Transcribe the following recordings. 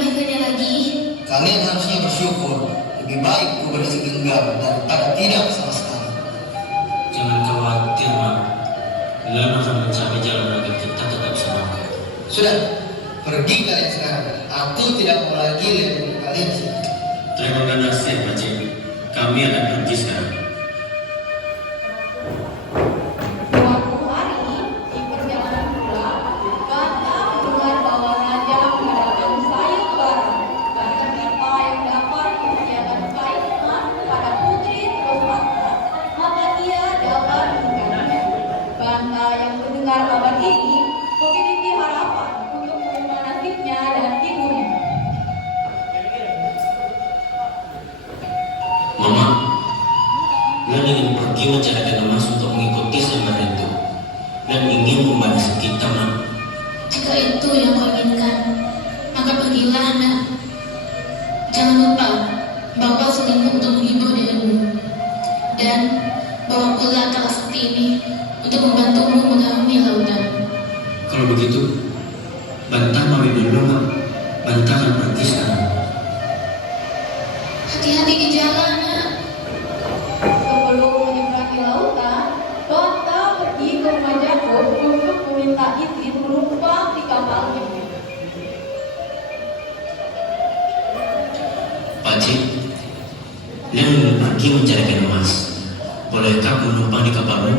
meremehkannya lagi. Kalian harusnya bersyukur. Lebih baik ku berisi genggam daripada tidak sama sekali. Jangan khawatir, Mak. Lan akan mencari jalan agar kita tetap semangat. Sudah, pergi kalian sekarang. Aku tidak mau lagi lihat kalian sini. Terima kasih, Pak Cik. Kami akan pergi sekarang. Suatu hari di perjalanan pulang, Ganta mendengar bahwa raja mengadakan sayembara bahkan kata yang dapat menyediakan kain emas kepada putri terus maka ia dapat meninggalkannya. Ganta yang mendengar kabar ini memiliki harapan untuk mengubah nasibnya dan ibunya. Mama, Lan ingin pergi mencarikan emas untuk mengikuti sayembara itu. Dan ingin membalas kita, Mak. Jika itu yang kau inginkan, maka pergilah anak. Jangan lupa, Bapak selalu untuk menghibur dirimu. Dan bawa pula akal sakti ini untuk membantumu mengarungi lautan. Kalau begitu, Bantah mari dulu, Mak. Bantah akan pergi sekarang. Hati-hati di jalan, nak. Sebelum menyeberangi lautan, Banta pergi ke rumah Jakub untuk meminta izin menumpang di kapalnya. Pak Cik, Lan ingin pergi mencarikan emas. Bolehkah aku menumpang di kapalmu?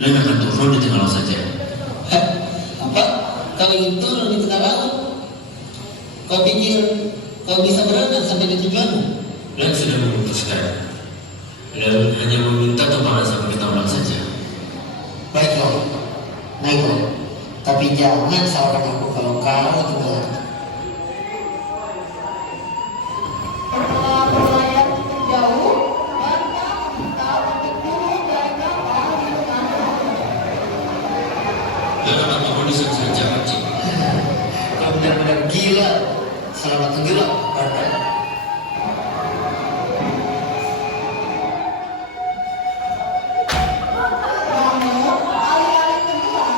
Lan akan turun di tengah laut saja. Hah? Apa? Kau ingin turun di tengah laut? Kau pikir kau bisa berenang sampai di tujuanmu? Lan sudah memutuskan. Lan hanya meminta tumpangan sampai ke taulan saja. Baiklah, naiklah. Tapi jangan salahkan aku kalau kau itu benar. Setelah berlayar cukup jauh, Banta meminta untuk turun dari kapal di tengah laut. Lan akan turun di sana saja, Pak Cik. Kau benar-benar gila. Selamat tenggelam, Banta. Namun, alih-alih tenggelam,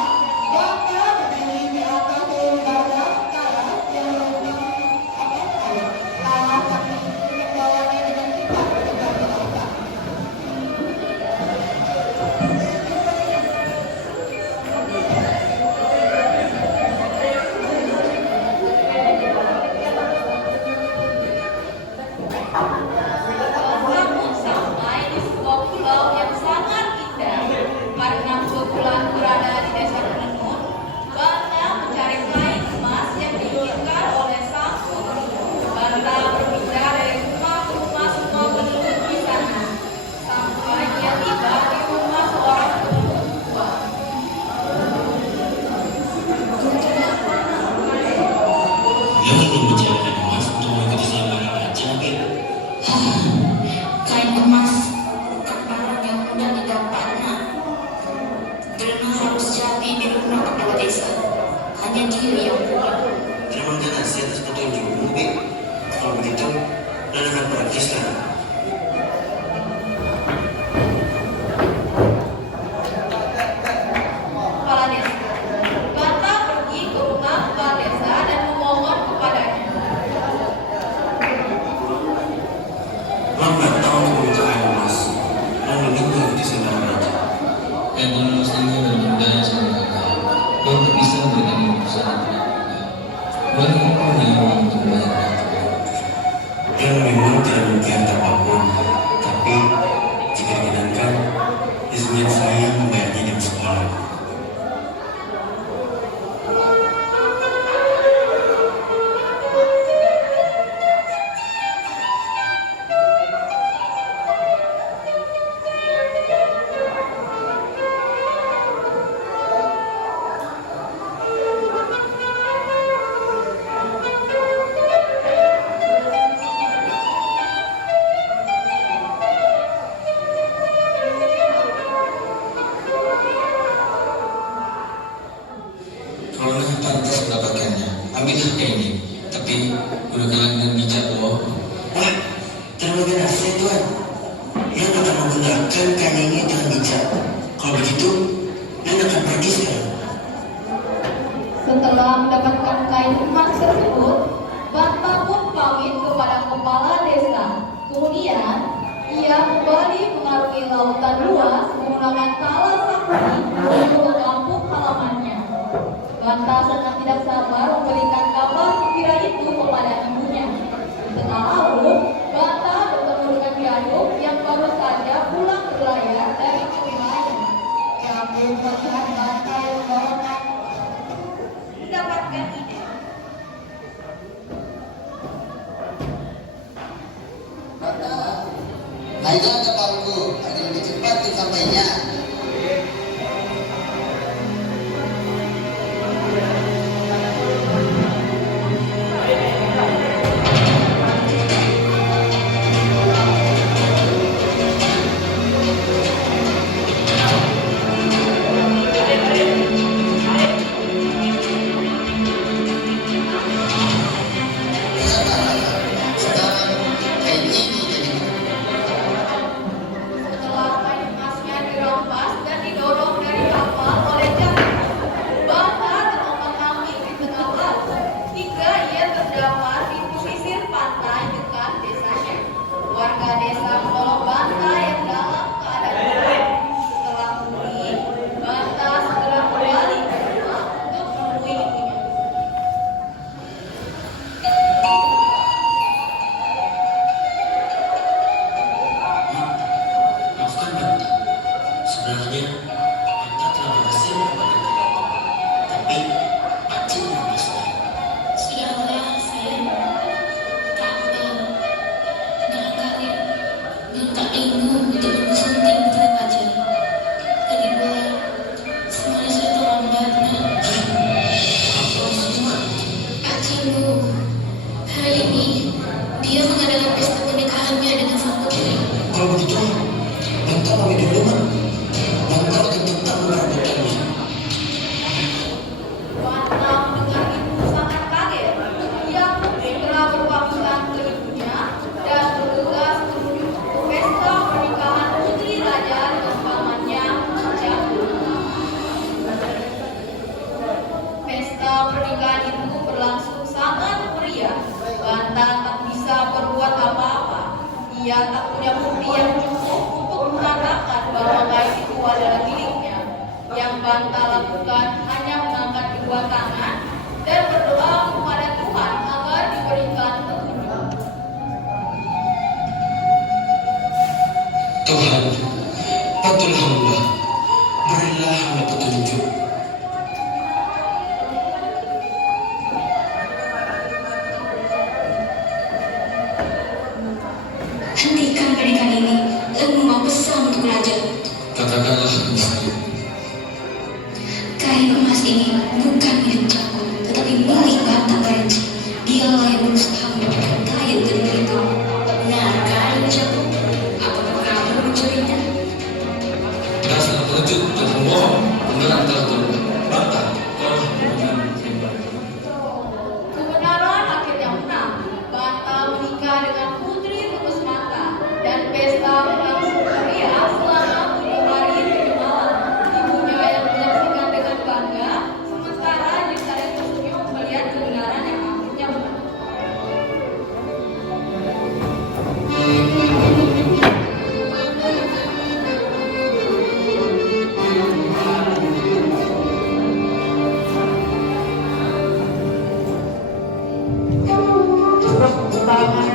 Banta berdiri di atas lembaga karat yang merupakan air. Tangan kaki membawanya dengan cepat ke dalam lautan. Namun sampai di sebuah pulau yang sangat indah. Karena sebulan berada di desa tenun, Banta mencari kain emas yang diinginkan oleh sang putri. Banta berpindah dari rumah ke rumah semua penduduk di sana. Sampai ia tiba di rumah seorang penduduk tua. Lan ingin mencarikan emas untuk mengikuti sayembara raja, Bil. Kain emas bukan barang yang mudah didapat, nak. Karena harus jadi di rumah kepala desa. Hanya dia yang kuat. Terima kasih atas petunjukmu, Bil. Kalau begitu, Lan akan pergi sekarang. Kepala desa. Banta pergi ke rumah kepala desa dan memohon kepadanya. Lambat tahu untuk meminta kain emas. Lan ingin mengikuti sayembara raja. Kain emas ini berbeda sama kakak. Kau tak bisa memberikan keputusan yang tidak mudah. Lan kau hanya mau untuk banyak waktu. Lan memang tidak mungkin apapun, tapi jika dikenangkan, izinkan saya membayarnya dengan sekolah. Kalau Lan pantas mendapatkannya, ambillah kain ini. Tapi gunakanlah dengan bijak, loh. Wah, terima kasih Tuhan. Lan akan menggunakan kain ini dengan bijak. Kalau begitu, Lan akan pergi sekarang. Setelah mendapatkan kain emas tersebut, Naiklah kapalku agar lebih cepat sampainya. Sekarang kain ini jadi Setelah kain emasnya dirampas dan didorong dari kapal oleh jalan, Bata terombang-ambing di tengah laut hingga ia terdampar di pesisir pantai dekat desanya. Warga desa menolong Bata yang dalam keadaan hidup. Setelah pulih, Bata segera kembali ke rumah untuk menemui ibunya. Maafkan Banta, sebenarnya Banta telah berhasil mendapatkan kapal, tapi Paci melepasnya. Sudahlah, sayang. Tante, barangkali belum tak rindu untuk bersunting pada Fajar. Lagi pula, semuanya sudah terlambat, Nak. Apa semua? Pacarmu, hari ini, dia mengadakan pesta pernikahannya dengan sang putri. Kalau begitu, Banta pamit dulu, Man. Banta akan tetap memperebutkannya. Banta mendengar itu sangat kaget. Ia pun segera berpamitan ke ibunya dan bergegas menuju ke pesta pernikahan putri raja dengan pamannya Jamu. Pesta pernikahan itu berlangsung sangat meriah. Banta tak bisa berbuat apa-apa. Ia tak punya bukti yang cukup untuk mengatakan bahwa kain itu adalah miliknya. Yang Banta lakukan hanya mengangkat kedua tangan dan berdoa kepada Tuhan agar diberikan petunjuk. Tuhan, bantulah hamba, berilah hamba petunjuk. Hentikan pernikahan ini dan membawa pesan untuk raja. Katakanlah gusti. Kain emas ini bukan milik Jago, tetapi milik Banta Baranji. Dialah yang berusaha mendapatkan kain tenun itu. Benarkah, Jago? Apakah kamu mencurinya? Dasar pengecut dan pembohong, kebenaran telah turun. Banta, kau bukan Kebenaran akhirnya menang. Banta menikah dengan putri Lubus Mata dan pesta berlangsung meriah selama 7 hari 7 malam. Ibunya yang menyaksikan dengan bangga, sementara dia saling tersenyum melihat kebenaran yang akhirnya menang. Tangan